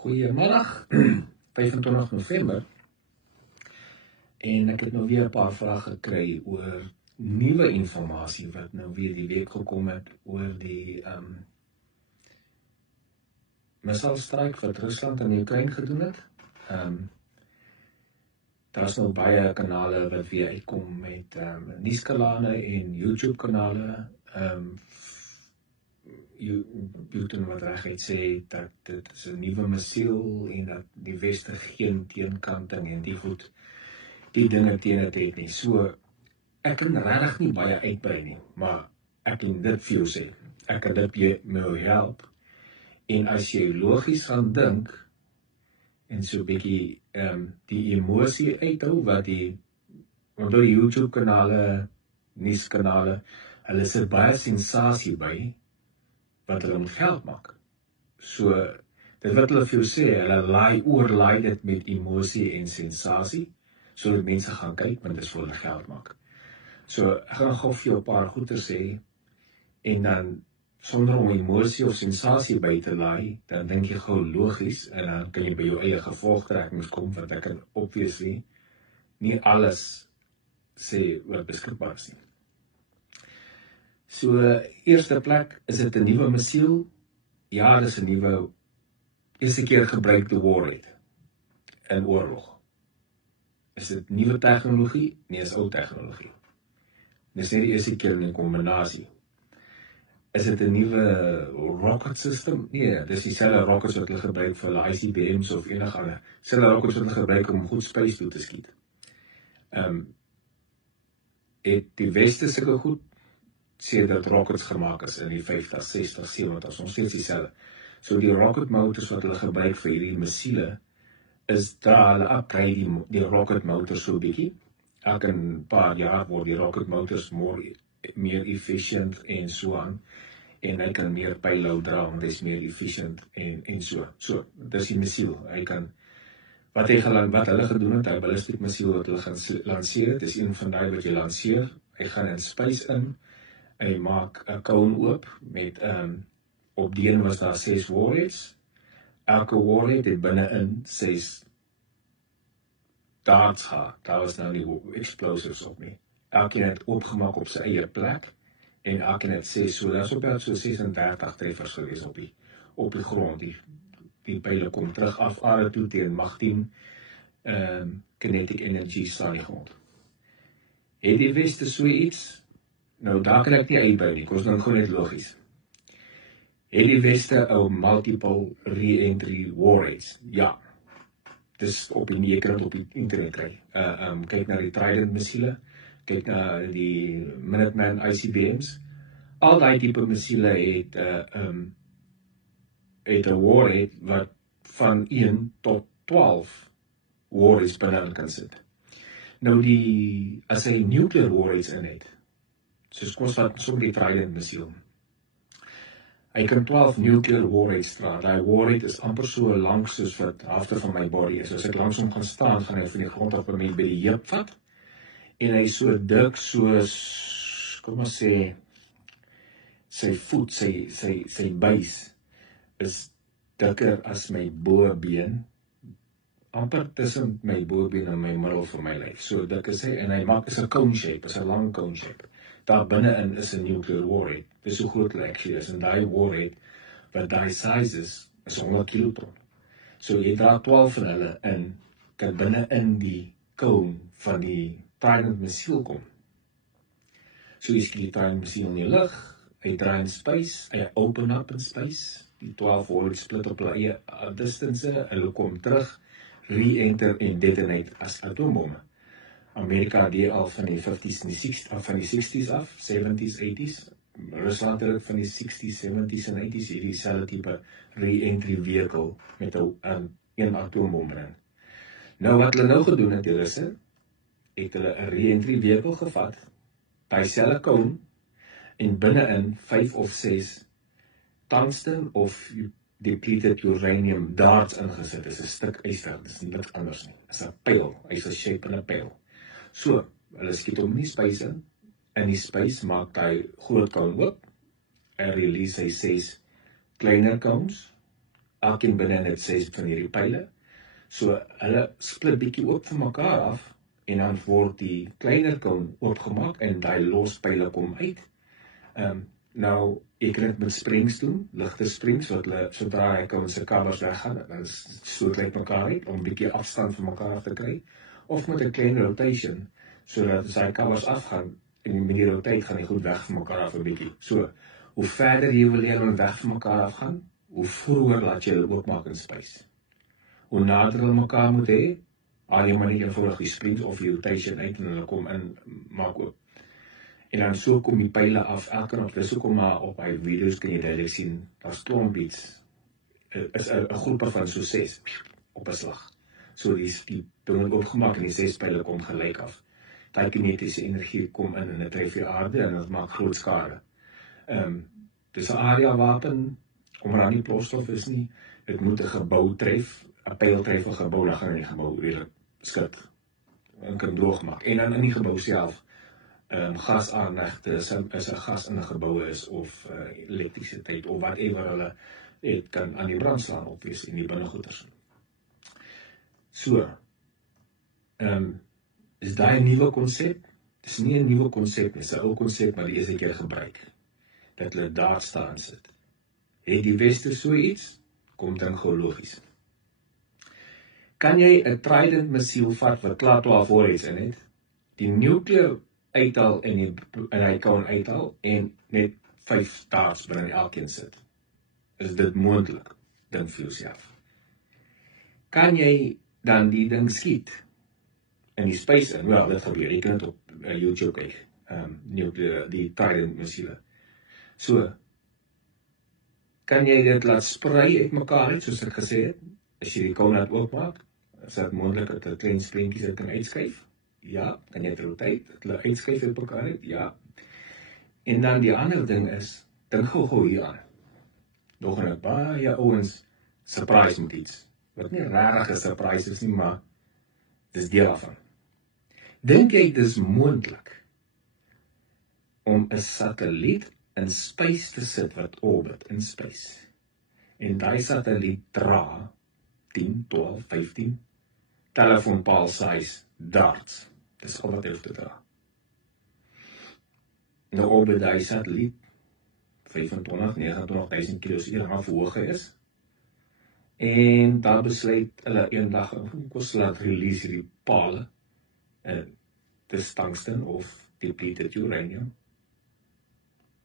Goeiemiddag, 25 November. En ek het nou weer 'n paar vrae gekry oor nuwe informasie wat nou weer die week gekom het oor die missilstryk wat Rusland in Oekraïne gedoen het. Daar is nou baie kanale wat weer uitkom met nuuskanale en YouTube kanale. Putin wat reguit sê dat dit is 'n nuwe missiel en dat die Weste geen teenkanting en die dinge teen dit het nie. So ek kan regtig nie baie uitbrei nie, maar ek kan dit vir jou sê. Ek kan dit jou help. En as jy logies gaan dink en so 'n bietjie die emosie uithou wat die YouTube kanale, nuuskanale, hulle sit baie sensasie by wat hulle moet geld maak. So dit wat hulle vir jou sê, hulle oorlaai dit met emosie en sensasie, sodat mense gaan kyk, want dit is vir hulle geld maak. So ek gaan gou vir jou 'n paar goeie sê, en dan sonder om emosie of sensasie by te laai, dan dink jy gou logies, en dan kan jy by jou eie gevolgtrekkings kom, want ek kan obviously nie alles sê wat beskikbaar is nie. So, eerste plek, is dit 'n nuwe missiel? Ja, dit is 'n nuwe, eerste keer gebruikte warhead in oorlog. Is dit nuwe tegnologie? Nee, is ou tegnologie. Dit is nie die eerste keer in 'n kombinasie. Is dit 'n nuwe rocket system? Nee, dis dieselfde rockets wat hulle gebruik vir hulle ICBM's of enige ander. Dieselfde rockets wat hulle gebruik om goed space toe te skiet. Het die Weste sulke goed sê dat rockets gemaak is in die 50, 60, 70, ons steeds dieselfde. So die rocket motors wat hulle gebruik vir hierdie missiele, dra hulle upgrade die rocket motors so 'n bietjie. Elke paar jaar word die rocket motors meer efficient en so aan. En hy kan meer payload dra, want hy is meer efficient en so. So, dis die missiel. Hy kan, wat hulle gedoen het, hy ballistic missiel wat hulle gaan lanceer, dis een van die wat jy lanceer, hy gaan in space in, en hy maak 'n cone oop met, op die een was daar 6 warheads, elke warhead het binne-in 6 darts gehad, daar was nou nie explosives op nie. Elkeen het oopgemaak op sy eie plek, en elkeen het 6, so daar is op so 36 treffers gewees op die grond. Die pyle kom terug af aarde toe teen mag 10 kinetic energy staan die grond. Het die Weste so iets? Nou daar kan ek nie uitbrei nie, kos nou gewoon net logies. Het die Weste 'n multiple re-entry warheads? Ja. Dis jy kan dit op die internet kry. Kyk na die Trident missiele, kyk na die Minuteman ICBM's. Al die tipe missiele het 'n warhead wat van 1 tot 12 warheads binne kan sit. Nou as hy nuclear warheads in het, soos kos wat so die Trident missiel, hy kan 12 nuclear warheads dra. Die warhead is amper so lank soos wat halfte van my body is. As ek langs hom gaan staan, gaan hy van die grond af by my by die heup vat, en hy so dik soos, kom ons sê, sy voet, sy buis, is dikker as my bobeen, amper tussen my bobeen en my middel van my lyf. So dik is hy, en hy maak is 'n cone shape, is 'n lang cone shape. Daar binne-in is 'n nuclear warhead. Dis so groot like actually is, en die warhead, wat die size is 100 kiloton. So jy dra 12 van hulle in, kan binne-in die cone van die Trident missiel kom. So jy skiet die Trident missiel in die lug, hy draai in space, hy open up in space, die 12 warheads split op hulle eie distance, hulle kom terug, re-enter en detonate as atoombomme. Amerika het al van die 50s en die 60s af, 70s, 80s, Rusland het van die 60s, 70s en 80s, hierdie selfde tipe re-entry vehicle met 'n atoombom in. Nou wat hulle nou gedoen het, het hulle 'n re-entry vehicle gevat, die selfde cone, en binne-in 5 of 6 tungsten of depleted uranium darts ingesit. Dit is 'n stuk yster, dit is niks anders nie. Dit is 'n pyl, hy is 'n shape in 'n pyl. So, hulle skiet hom in die space in die space maak hy groot cone oop, en release hy 6 kleiner cones, elkeen binne net 6 van hierdie pyle. So hulle split bietjie oop van mekaar af en dan word die kleiner kon oopgemaak en daai los pyle kom uit. Nou, jy kan dit met springs doen, ligte springs, wat hulle, sodra hy kon sy covers weggaan, dan stoot hy mekaar uit, om 'n bietjie afstand van mekaar af te kry, of met 'n klein rotation, sodat as hy covers afgaan, en met die rotate gaan hy goed weg van mekaar af 'n bietjie. So, hoe verder jy wil hê hulle weg van mekaar afgaan, hoe vroeër laat jy hulle oopmaak in space. Hoe nader hulle mekaar moet hê, haal jy maar nie eenvoudig die springs of die rotation uit en hulle kom in, maak oop. En dan so kom die pyle af, elke rond, so kom maar op hy video's kan jy duidelik sien, daar's klomp iets, is 'n groep van so 6, op 'n slag. So die ding word gemaak en die 6 pyle kom gelyk af. Daai kinetiese energie kom in en dit tref die aarde en dit maak groot skade. Dis 'n area wapen, omdat daar nie plosstof is nie, dit moet 'n gebou tref, 'n pyl tref 'n gebou, dan gaan die gebou weer skud, en kan doorgemaak. En dan in die gebou self, gasaanlegte is 'n gas in 'n gebou is, of elektrisiteit, of whatever hulle het, kan aan die brand staan opwees in die binnegoeders. So, is daai 'n nuwe konsep? Dis nie 'n nuwe konsep, dis 'n ou konsep, maar die eerste keer gebruik, dat hulle daar staan sit. Het die Weste so iets? Kom dink geologies. Kan jy 'n Trident missiel vat wat klaar 12 warheads in het, die nuclear uithaal en hy kan uithaal en net 5 darts binne elkeen sit? Is dit moontlik? Dink vir jouself. Kan jy dan die ding skiet in die space in? Wel, dit gebeur, jy kan dit op YouTube kyk, die Trident missiele. So, kan jy dit laat sprei uit mekaar uit, soos ek gesê het, as jy die konat oopmaak, is dit moontlik dat 'n klein sprinkies dit kan uitskuif? Ja. Kan jy dit rotate, hulle uitskuif uit mekaar uit? Ja. En dan die ander ding is, dink gou hier aan. Nog en baie ouens surprise met iets, wat nie regtig 'n surprise is nie, maar dis deel daarvan. Dink jy dis moontlik om 'n satelliet in space te sit wat orbit in space, en daai satelliet dra 10, 12, 15 telefoonpaal size darts, dis al wat hy hoef te dra. Nou orbit daai satelliet 25, 29.000 km af hoog is, en daar besluit hulle eendag, kos laat release die pale, dis tungsten of depleted uranium,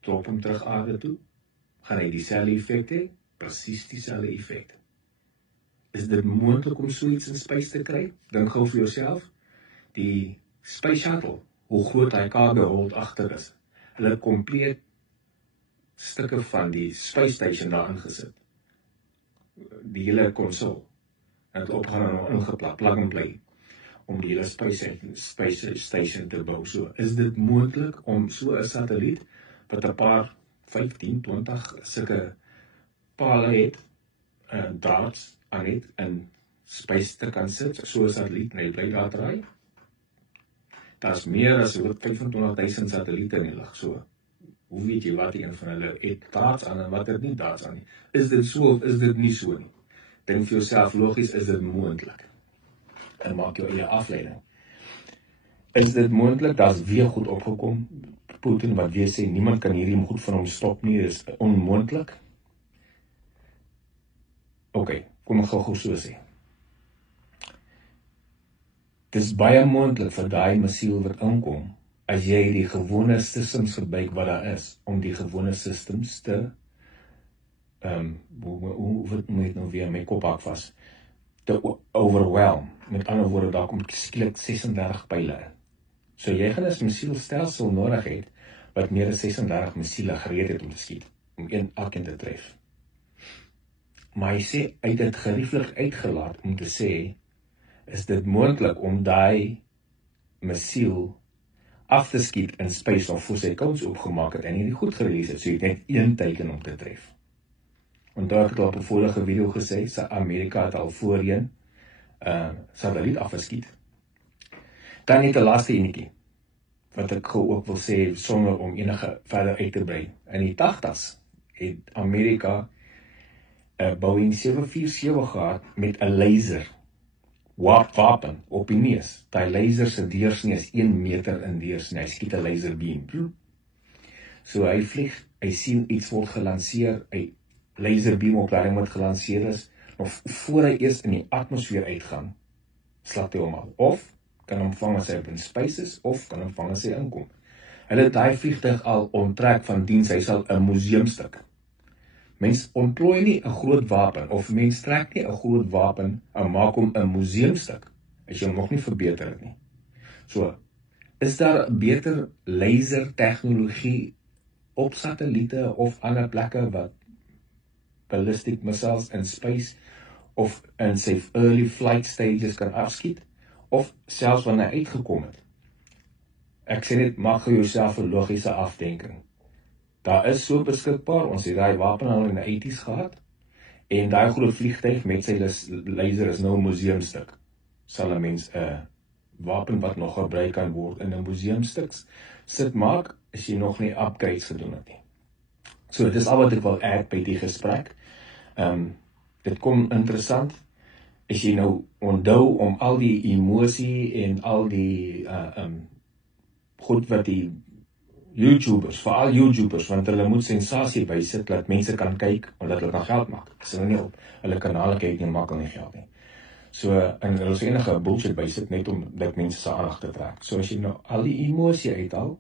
drop hom terug aarde toe, gaan hy dieselfde effek hê, presies dieselfde effek. Is dit moontlik om so iets in space te kry? Dink gou vir jouself, die Space Shuttle, hoe groot hy cargo hold agter is, hulle kompleet stukke van die Space Station daar ingesit, die hele konsol, het opgaan en ingeplak, plug and play, om die hele Space Station te bou. So, is dit moontlik om so 'n satelliet, wat 'n paar 15, 20 sulke pale het, darts aan het, in space te kan sit, so 'n satelliet, en hy bly daar draai? Daar's meer as 25.000 satelliete in die lug, so, hoe weet jy wat een van hulle het darts aan en wat het nie darts aan nie? Is dit so of is dit nie so nie? Dink vir jouself logies, is dit moontlik? En maak jou eie afleiding. Is dit moontlik? Daar's weer goed opgekom, Putin wat weer sê, niemand kan hierdie goed van hom stop nie, dis onmoontlik. Oké, kom ek gou so sê. Dis baie moontlik vir daai missiel wat inkom, as jy die gewone systems gebruik wat daar is, om die gewone systems te, hoe moet ek nou weer my kop hak vas, te overwhelm. Met ander woorde, daar kom skielik 36 pyle in. So jy gaan 'n missielstelsel nodig het, wat meer as 36 missiele gereed het om te skiet, om elkeen te tref. Maar hy sê, hy het dit gerieflik uitgelaat om te sê, is dit moontlik om daai missiel af te skiet in space, of voor sy codes opgemaak het, en hy goed gerelease het, so jy het net een teiken om te tref. Want daar het ek al op 'n vorige video gesê, Amerika het al voorheen satelliet afgeskiet. Dan net 'n laaste enetjie, wat ek gou ook wil sê, sonder om enige verder uit te brei. In die 80s het Amerika 'n Boeing 747 gehad met 'n laser wapen op die neus. Daai laser se deursnee is 1 meter in deursnee. Hy skiet 'n laserbeam. So hy vlieg, hy sien iets word gelanseer, 'n laserbeamopleiding wat gelanseer is, nog voor hy eers in die atmosfeer uitgaan, slaat hy hom al. Of kan hom vang as hy in space is, of kan hom vang as hy inkom. Hulle het daai vliegtuig al onttrek van diens, hy sal 'n museumstuk. Mens ontplooi nie 'n groot wapen, of mens trek nie 'n groot wapen en maak hom 'n museumstuk, as jy hom nog nie verbeter het nie. So, is daar beter laser tegnologie op satelliete of ander plekke wat ballistic missiles in space of in sy early flight stages kan afskiet, of selfs wanneer hy uitgekom het? Ek sê net, maak vir jouself 'n logiese afdenking. Daar is so beskikbaar, ons het daai wapen al in die 80s gehad, en daai groot vliegtuig met sy laser is nou 'n museumstuk. Sal 'n mens 'n wapen wat nog gebruik kan word in 'n museumstuk sit maak, as jy nog nie upgrades gedoen het nie. So, dis al wat ek wil add by die gesprek. Dit kom interessant, as jy nou onthou om al die emosie en al die goed wat die YouTubers, veral YouTubers, want hulle moet sensasie bysit, dat mense kan kyk, omdat hulle kan geld maak. As hulle nie op hulle kanale kyk nie, maak hulle nie geld nie. So, en hulle is enige bullshit bysit, net om dat mense se aandag te trek. So, as jy nou al die emosie uithaal,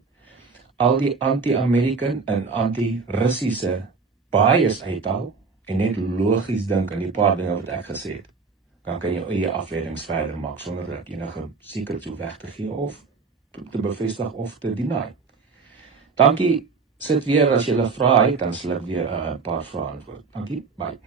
al die anti-American en anti-Russiese bias uithaal, en net logies dink aan die paar dinge wat ek gesê het, dan kan jy eie afleidings verder maak, sonder dat enige secret toe weg te gee, of te bevestig, of te deny. Dankie, sit weer as jy 'n vraag het, dan sal ek weer 'n paar vrae antwoord. Dankie, bye.